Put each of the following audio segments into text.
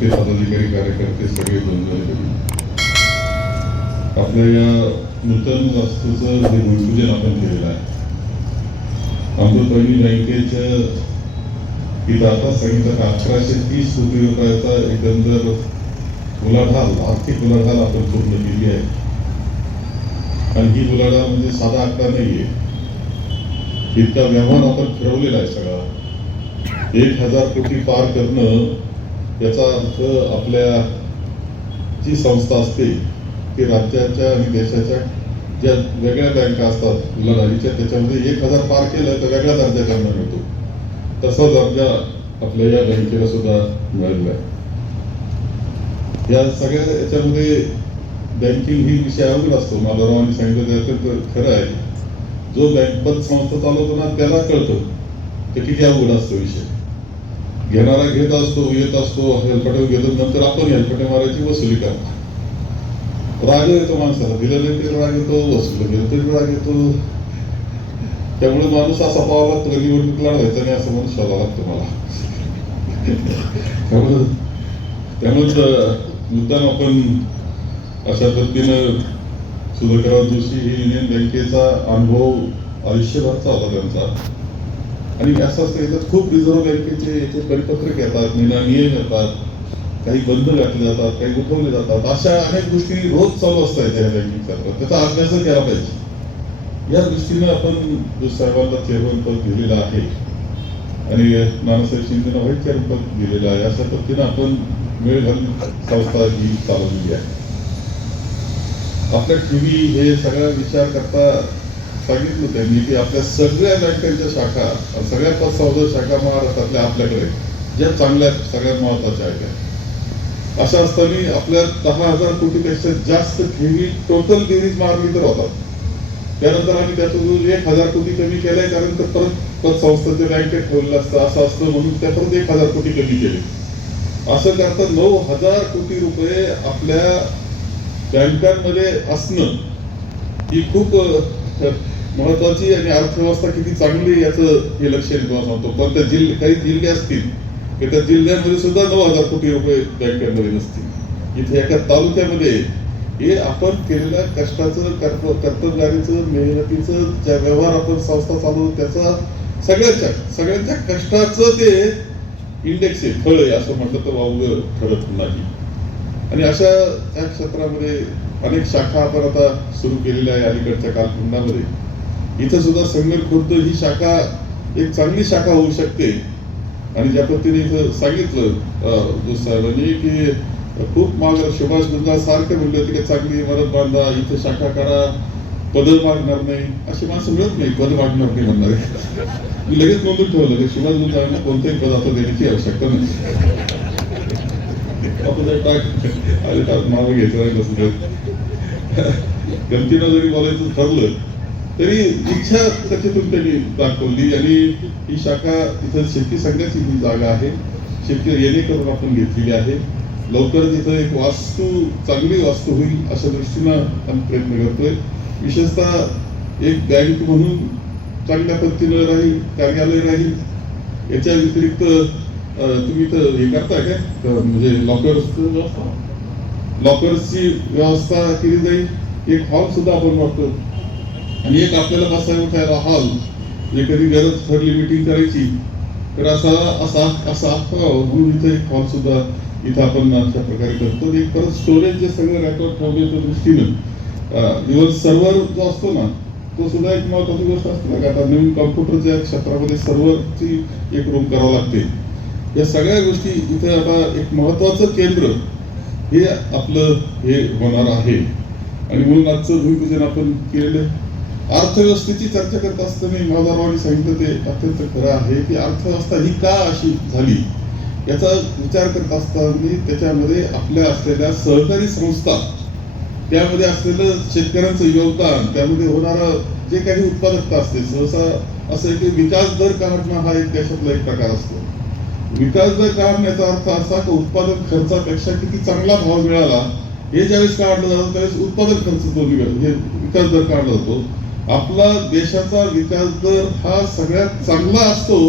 नेते पदाधिकारी कार्यकर्ते सगळे जोडले आपल्या या नूतन वास्तूचं हे भूमिपूजन आपण केलेलं आहे. अमृतवाहिनी बँकेच्या इथं आता सांगितलं 1130 कोटी रुपयाचा एकंदर उलाढाल, आर्थिक उलाढाल आपण पूर्ण केली आहे. आणि ही उलाढाल म्हणजे साधा आकडा नाहीये, इतका व्यवहार आपण ठरवलेला आहे सगळा. 1000 कोटी पार करणं याचा अर्थ आपल्या जी संस्था असते की राज्याच्या आणि देशाच्या ज्या वेगळ्या बँका असतात उलाढालीच्या, त्याच्यामध्ये 1000 पार केलं तर वेगळा दर्जा त्यांना मिळतो. तसा दर्जा आपल्या या बँकेला सुद्धा मिळालेला आहे. या सगळ्या याच्यामध्ये बँकिंग ही विषय अवघड असतो. माधवरावांनी सांगितलं तर खरं आहे. जो बँक संस्था चालवतो ना त्याला कळतं ते किती अवघड असतो विषय. घेणारा घेत असतो, येत असतो, हेलपाटे घेतो, नंतर आपण हेलपाटे मारायची वसुली करतो. राग येतो माणसाला, दिलं नाही तरी राग येतो, वसुली गेलं तरी राग येतो. त्यामुळे माणूस असा पाहावा लागतो की निवडणूक लढवायचा नाही असं म्हणून शोधावं लागतं मला. त्यामुळेच मुद्दाम आपण अशा पद्धतीनं सुधाकरराव जोशी हे युनियन बँकेचा अनुभव आयुष्यभरचा होता त्यांचा. आणि असं असतं याच्यात खूप रिझर्व्ह बँकेचे याचे परिपत्रक येतात, नियम येतात, काही बंद घातले जातात, काही उठवले जातात. अशा अनेक गोष्टी रोज चालू असतात या बँकिंग क्षेत्रात. त्याचा अभ्यास केला पाहिजे. या दृष्टीनं आपण साहेबांना चेअरमन पद दिलेलं आहे आणि नानासाहेब शिंदेना व्हाईस चेअरमन पद दिलेलं आहे. अशा पद्धतीनं आपण वेळ घालून संस्था ही चालवलेली आहे. आपल्या टीव्ही हे सगळा विचार करता सांगितलं त्यांनी की आपल्या सगळ्या बँकांच्या शाखा, सगळ्या 514 शाखा महाराष्ट्रातल्या आपल्याकडे ज्या चांगल्या सगळ्यात महत्वाच्या आहेत. अशा असताना आपल्या 10,000 कोटीपेक्षा जास्त ठेवी टोटल बेरीज मारली तर होतात. त्यानंतर आम्ही त्यातून 1000 कोटी कमी केलाय, कारण परत पतसंस्थेच्या बँकेत ठेवलेलं असतं असं असतं म्हणून त्या परत 1000 कोटी कमी केले. असं करता 9000 कोटी रुपये आपल्या बँकांमध्ये असणं ही खूप महत्वाची आणि अर्थव्यवस्था किती चांगली याचं हे लक्ष तुम्हाला सांगतो. पण त्या काही जिल्हे असतील की त्या जिल्ह्यांमध्ये सुद्धा 9000 कोटी रुपये बँकांमध्ये नसतील. इथे एका तालुक्यामध्ये हे आपण केलेल्या कष्टाचं, कर्तबगारीचं, मेहनतीचं ज्या व्यवहार आपण संस्था चालवतो त्याचा सगळ्यांच्या कष्टाचं ते इंडेक्स आहे, फळ आहे असं म्हटलं तर वावगं ठरत नाही. आणि अशा त्या क्षेत्रामध्ये अनेक शाखा आपण आता सुरू केलेल्या आहे अलीकडच्या कालखंडामध्ये. इथं सुद्धा संगमखुर्द ही शाखा एक चांगली शाखा होऊ शकते. आणि ज्या पद्धतीने इथं सांगितलं साहेबांनी की खूप मागं सुभाष गुंजा सारखे म्हणले होते की चांगली इमारत बांधा, इथे शाखा करा, पद मागणार नाही. अशी माणसं मिळत नाही, पद मागणार नाही म्हणणारे. मी लगेच नोंदून ठेवलं की सुभाष गुंजांना कोणतेही पद आता देण्याची आवश्यकता नाही. नावं घ्यायचं नाही तसं. गमतीनं जरी बोलायचं ठरलं तरी इच्छा त्याच्यातून त्यांनी दाखवली. आणि ही शाखा इथं शेतकी संघाची ही जागा आहे, शेतकरी येणे करून आपण घेतलेली आहे. लवकरच इथं एक चांगली वास्तू होईल अशा दृष्टीनं आपण प्रयत्न करतोय. विशेषतः एक बँक म्हणून चांगल्या पद्धतीनं राहील, कार्यालय राहील. याच्या व्यतिरिक्त तुम्ही इथं हे करताय काय, म्हणजे लॉकर्सची व्यवस्था केली जाईल. एक हॉल सुद्धा आपण वापरतो आणि एक आपल्याला बसायला उठायला हॉल, जे कधी गरज ठरली मीटिंग करायची तर असा म्हणून इथं एक हॉल सुद्धा इथं आपण अशा प्रकारे करतो. एक परत स्टोरेज जे सगळं रेकॉर्ड ठेवण्याच्या दृष्टीनं इव्हन सर्व्हर जो असतो ना तो सुद्धा एक महत्वाची गोष्ट असते ना. आता नवीन कॉम्प्युटरच्या क्षेत्रामध्ये सर्व्हरची एक रूम करावं लागते. या सगळ्या गोष्टी इथे आता एक महत्वाचं केंद्र हे आपलं हे होणार आहे. आणि म्हणून आजचं भूमिपूजन आपण केलेलं. अर्थव्यवस्थेची चर्चा करत असताना माधवरावांनी सांगितलं ते अत्यंत खरं आहे की अर्थव्यवस्था ही का अशी झाली याचा विचार करत असताना त्याच्यामध्ये आपल्या असलेल्या सहकारी संस्था, त्यामध्ये असलेलं शेतकऱ्यांचं योगदान, त्यामध्ये होणारं जे काही उत्पादकता असते. सहसा असं की विकास दर काढणं हा एक त्याच्यातला एक प्रकार असतो. विकास दर काढण्याचा अर्थ असा की उत्पादन खर्चापेक्षा किती चांगला भाव मिळाला हे ज्यावेळेस काढलं जातं त्यावेळेस उत्पादन खर्च तो हे विकास दर काढला जातो. आपला देशाचा विकास दर हा सगळ्यात चांगला असतो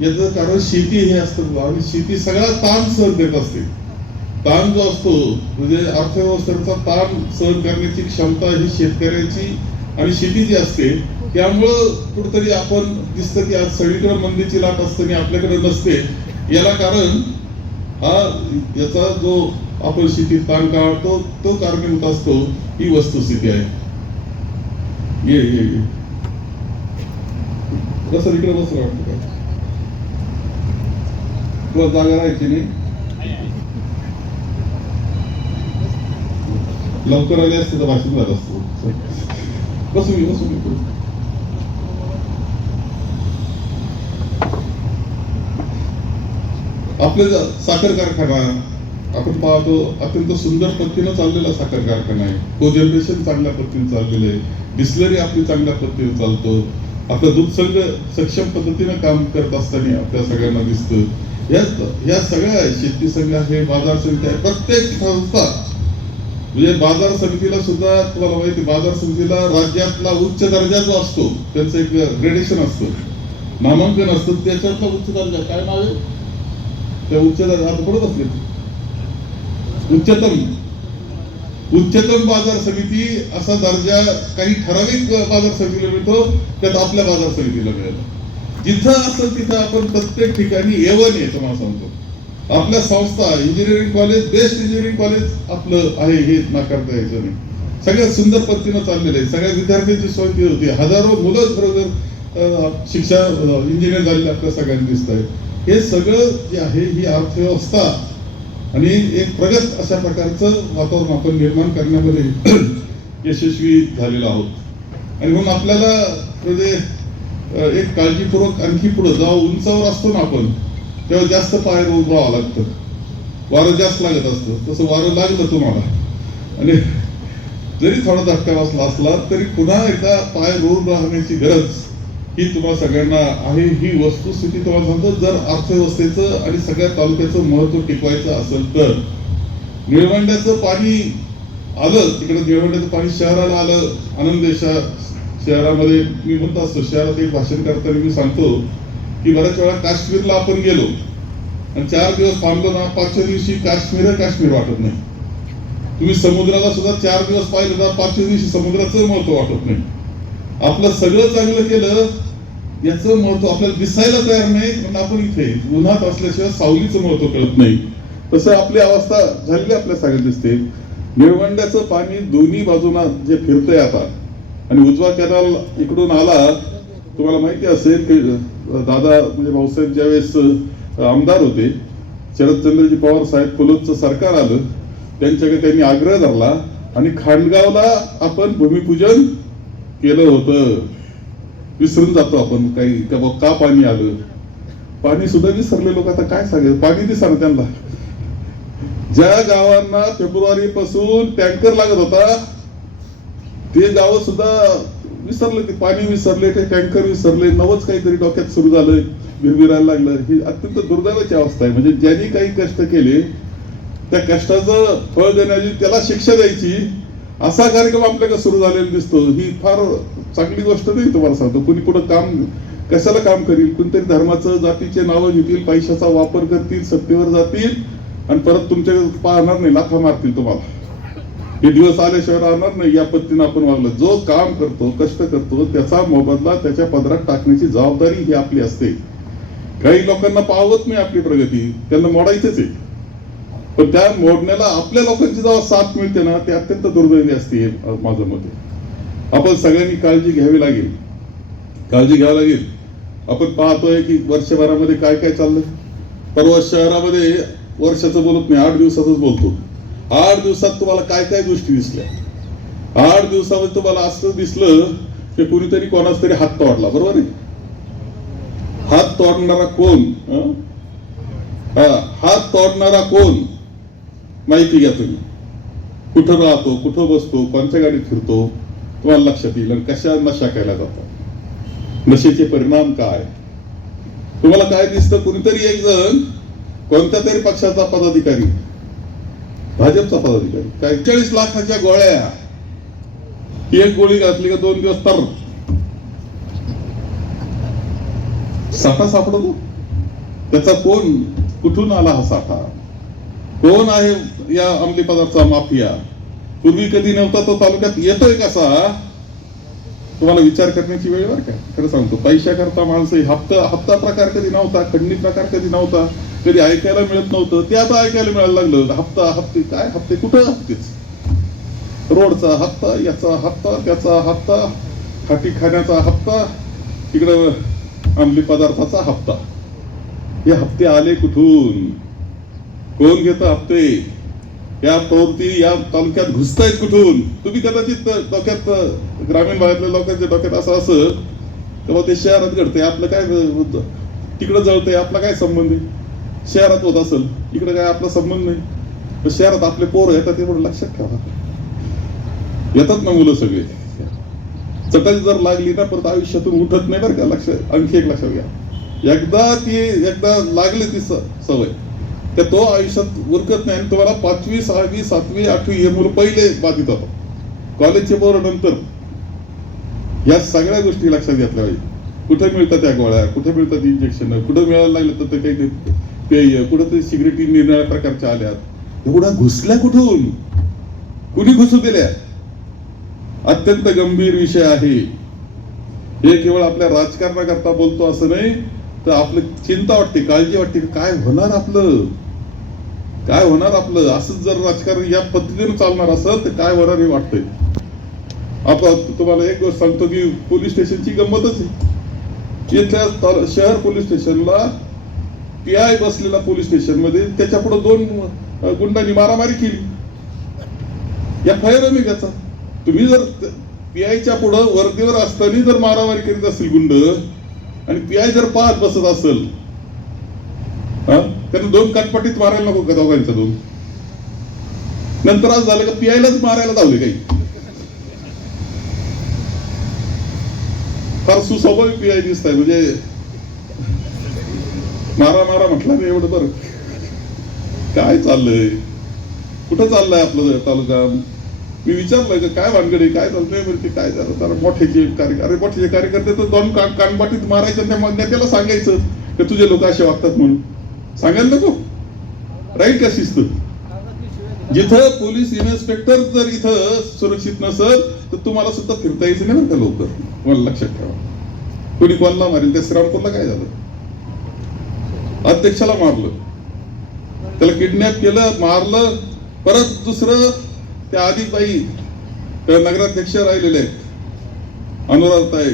याचं कारण शेती हे असतं. आणि शेती सगळा ताण सहन देत असते. ताण जो असतो म्हणजे अर्थव्यवस्थेचा ताण सहन करण्याची क्षमता ही शेतकऱ्याची आणि शेतीची असते. त्यामुळं कुठेतरी आपण दिसतं की आज सगळीकडे मंदीची लाट असताना आपल्याकडे नसते. याला कारण हा याचा जो आपण शेतीत ताण काढतो तो कारणीभूत असतो. ही वस्तुस्थिती आहे. ये ये ये कसं इकडे बसलं वाटतं का तुला जागा राहायची नाही. लवकर आले असते तर भाषण झालं असतं. बसून आपल्या साखर कारखाना आपण पाहतो अत्यंत सुंदर पद्धतीनं चाललेला साखर कारखाना आहे. कोजनरेशन चांगल्या पद्धतीने चाललेलं आहे. डिस्लरी आपली चांगल्या पद्धतीने चालतो. आपलं दूध संघ सक्षम पद्धतीनं काम करत असताना आपल्या सगळ्यांना दिसतं. या सगळ्या शेती संघ आहे, बाजार समिती आहे, प्रत्येक संस्था म्हणजे बाजार समितीला सुद्धा तुम्हाला माहिती बाजार समितीला राज्यातला उच्च दर्जा जो असतो त्यांचं एक ग्रेडेशन असतं, नामांकन असतं. त्याच्यातला उच्च दर्जा काय नाव आहे त्या उच्च दर्जा आता पडत असले उच्चतम बाजार समिती असा दर्जा काही ठराविक बाजार समितीला मिळतो. त्यात आपल्या बाजार समितीला मिळालं. जिथं असेल तिथं आपण प्रत्येक ठिकाणी A1 आहे. तुम्हाला सांगतो आपल्या संस्था engineering college best engineering college आपलं आहे हे नाकारता यायचं नाही. सगळ्यात सुंदर पद्धतीनं चाललेलं आहे. सगळ्या विद्यार्थ्यांची सोय ती होती. हजारो मुलं खरोखर शिक्षा इंजिनियर झालेले आपल्या सगळ्यांना दिसत आहे. हे सगळं जे आहे ही अर्थव्यवस्था आणि एक प्रगत अशा प्रकारचं वातावरण आपण निर्माण करण्यामध्ये यशस्वी झालेलो आहोत. आणि म्हणून आपल्याला म्हणजे एक काळजीपूर्वक आणखी पुढे जेव्हा उंचावर असतो ना आपण तेव्हा जास्त पाय रोवून राहावं लागतं. वारं जास्त लागत असतं. तसं वारं लागलं तुम्हाला आणि जरी थोडा धक्का बसला असला तरी पुन्हा एकदा पाय रोवून राहण्याची गरज ही तुम्हाला सगळ्यांना आहे. ही वस्तुस्थिती तुम्हाला सांगतो. जर अर्थव्यवस्थेचं आणि सगळ्या तालुक्याचं महत्व टिकवायचं असेल तर निळवंड्याचं पाणी आलं तिकडे निळवंड्याचं पाणी शहराला आलं. आनंद शहरामध्ये मी म्हणतो असतो शहरात एक भाषण करताना मी सांगतो की बऱ्याच वेळा काश्मीरला आपण गेलो आणि 4 दिवस थांबलो ना 5व्या दिवशी काश्मीर वाटत नाही. तुम्ही समुद्राला सुद्धा 4 दिवस पाहिलं ना 5व्या दिवशी समुद्राचं महत्व वाटत नाही. आपलं सगळं चांगलं केलं याचं महत्व आपल्याला दिसायला तयार नाही. पण आपण इथे उन्हात असल्याशिवाय सावलीचं महत्व कळत नाही. तसं आपली अवस्था झालेली आपल्या सगळ्यात दिसते. निळवंड्याचं पाणी दोन्ही बाजूला जे फिरतंय आता आणि उजवा कॅनल इकडून आला. तुम्हाला माहिती असेल की दादा म्हणजे भाऊसाहेब ज्यावेळेस आमदार होते शरदचंद्रजी पवार साहेब कोल्हापूरचं सरकार आलं त्यांच्याकडे त्यांनी आग्रह धरला आणि खांडगावला आपण भूमिपूजन केलं होतं. विसरून जातो आपण काही का पाणी आलं. पाणी सुद्धा विसरले लोक. आता काय सांगेल पाणी दिसा ना त्यांना. ज्या गावांना फेब्रुवारी पासून टँकर लागत होता ते गाव सुद्धा विसरले. ते पाणी विसरले, ते टँकर विसरले. नवच काहीतरी डोक्यात सुरू झालं, भिरभिरायला लागलं. ही अत्यंत दुर्दैवाची अवस्था आहे. म्हणजे ज्यांनी काही कष्ट केले त्या कष्टाचं फळ देण्याची त्याला शिक्षा द्यायची असा कार्यक्रम आपल्याकडे सुरू झालेला दिसतो. ही फार चांगली गोष्ट नाही. तुम्हाला सांगतो कुणी कुठं काम कशाला काम करील. कोणतरी धर्माचं जातीचे नावं घेतील, पैशाचा वापर करतील, सत्तेवर जातील आणि परत तुमच्याकडे पाहणार नाही, लाथा मारतील तुम्हाला. हे दिवस आल्याशिवाय राहणार नाही. या पद्धतीनं आपण वागलं. जो काम करतो कष्ट करतो त्याचा मोबदला त्याच्या पदरात टाकण्याची जबाबदारी ही आपली असते. काही लोकांना पावत नाही आपली प्रगती, त्यांना मोडायचंच आहे. पण त्या मोडण्याला आपल्या लोकांची जेव्हा साथ मिळते ना ते अत्यंत दुर्दैवी असते माझं मत. आपण सगळ्यांनी काळजी घ्यावी लागेल. आपण पाहतोय की वर्षभरामध्ये काय काय चाललंय. परवा शहरामध्ये वर्षाचं बोलत नाही 8 दिवसातच बोलतो. 8 दिवसात तुम्हाला काय काय गोष्टी दिसल्या. 8 दिवसामध्ये तुम्हाला असं दिसलं की कुणीतरी कोणाच तरी हात तोडला. बरोबर आहे. हात तोडणारा कोण, हात तोडणारा कोण माहिती घ्या तुम्ही. कुठं राहतो, कुठं बसतो, कोणत्या गाडीत फिरतो तुम्हाला लक्षात येईल. आणि कशा नशा केला जातात, नशेचे परिणाम काय तुम्हाला काय दिसतं. कुणीतरी एक जण कोणत्या तरी पक्षाचा पदाधिकारी, भाजपचा पदाधिकारी, काय 40 लाखाच्या गोळ्या, एक गोळी घातली का 2 दिवस तर साठा सापडतो. त्याचा कोण, कुठून आला हा साठा. कोण आहे या अंमली पदार्थाचा माफिया? पूर्वी कधी नव्हता तो तालुक्यात येतोय कसा? तुम्हाला विचार करण्याची वेळ बरं का. खरं सांगतो, पैशा करता माणसं हप्ता प्रकार कधी नव्हता, खंडणी प्रकार कधी नव्हता, कधी ऐकायला मिळत नव्हतं. ते आता ऐकायला मिळायला लागलं. हप्ते काय हप्ते, कुठं हप्तेच? रोडचा हप्ता, याचा हप्ता, त्याचा हप्ता, खाटी खाण्याचा हप्ता, तिकडं अंमली पदार्थाचा हप्ता. हे हप्ते आले कुठून? कोण घेतं हप्ते? या प्रवृत्ती या तालुक्यात घुसतायत कुठून? तुम्ही कदाचित डोक्यात, ग्रामीण भागातल्या लोकांच्या डोक्यात असं तेव्हा ते शहरात घडतंय, आपलं काय तिकडं जळतंय, आपला काय संबंध आहे? शहरात होत असेल, इकडे काय आपला संबंध नाही. शहरात आपले पोरं येतात, एवढं लक्षात ठेवा. येतात ना मुलं सगळे. चटई जर लागली ना परत आयुष्यातून उठत नाही बरं का. आणखी एक लक्षात घ्या, एकदा लागली ती सवय तर तो आयुष्यात उरकत नाही. आणि तुम्हाला 5वी 6वी 7वी 8वी हे मुलं पहिले बाधित होतात. कॉलेजचे पोरं नंतर. या सगळ्या गोष्टी लक्षात घेतल्या पाहिजे. कुठे मिळतात त्या गोळ्या, कुठे मिळतात इंजेक्शन, कुठे मिळायला लागलं तर ते काही पेय, कुठं ते सिगरेटी निरनिळ्या प्रकारच्या आल्यात. एवढ्या घुसल्या कुठून? कुणी घुसू दिल्या? अत्यंत गंभीर विषय आहे. हे केवळ आपल्या राजकारणाकरता बोलतो असं नाही, तर आपलं चिंता वाटते, काळजी वाटते, काय होणार आपलं, काय होणार आपलं. असंच जर राजकारण या पद्धतीने चालणार असेल तर काय होणार हे वाटतंय. आपण तुम्हाला एक गोष्ट सांगतो की पोलीस स्टेशनची गंमतच आहे. इथल्या शहर पोलीस स्टेशनला PI बसलेला पोलीस स्टेशन मध्ये, त्याच्या पुढे 2 गुंडांनी मारामारी केली. FIR त्याचा. तुम्ही जर PIच्या पुढे वर्दीवर असताना जर मारामारी करीत असेल गुंड, आणि PI जर पाहत बसत असेल, त्यांना 2 कटपटीत मारायला नको का दोघांच्या 2? नंतर आज झालं का PIलाच मारायला धावले काही. फार सुस्वाभाविक PI दिसत आहे. म्हणजे मारा म्हटलं नाही एवढं बरं. काय चाललंय, कुठं चाललंय आपलं तालुका? मी विचारलं काय भानगडी, काय चाललंय? म्हणजे काय झालं तर मोठ्याचे कार्यकर्ते तर 2 कानबाटीत मारायचं, त्या नेत्याला सांगायचं की तुझे लोक असे वागतात म्हणून. सांगायला नको? राईट का शिस्त? जिथं पोलीस इन्स्पेक्टर जर इथं सुरक्षित नसेल तर तुम्हाला सुद्धा फिरता यायचं नाही बरं का लवकर. मला लक्षात ठेवा. कोणी कोणाला मारेल. त्या श्रीरामपूरला काय झालं? अध्यक्षाला मारलं, त्याला किडनॅप केलं, मारलं. परत दुसरं त्या आदिबाई त्या नगराध्यक्ष राहिलेले आहेत, अनुराधाताई,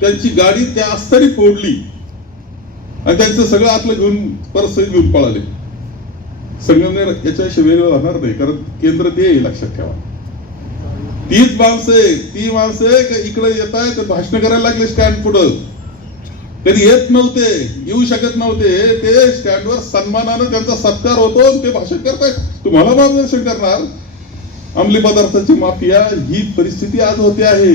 त्यांची गाडी त्या अस्तानी फोडली आणि त्यांचं सगळं आतलं घेऊन परत घेऊन पळाले. संगमनेर याच्याविषयी वेगळं राहणार नाही, कारण केंद्र ते लक्षात ठेवा. ती माणसं इकडे येत आहेत, भाषण करायला लागले स्टँड पुढं. कधी येत नव्हते, येऊ शकत नव्हते. ते स्टँडवर सन्मानानं त्यांचा सत्कार होतो, ते भाषण करतायत. तुम्हाला मार्गदर्शन करणार. अंमली पदार्थाची माफिया ही परिस्थिती आज होते आहे.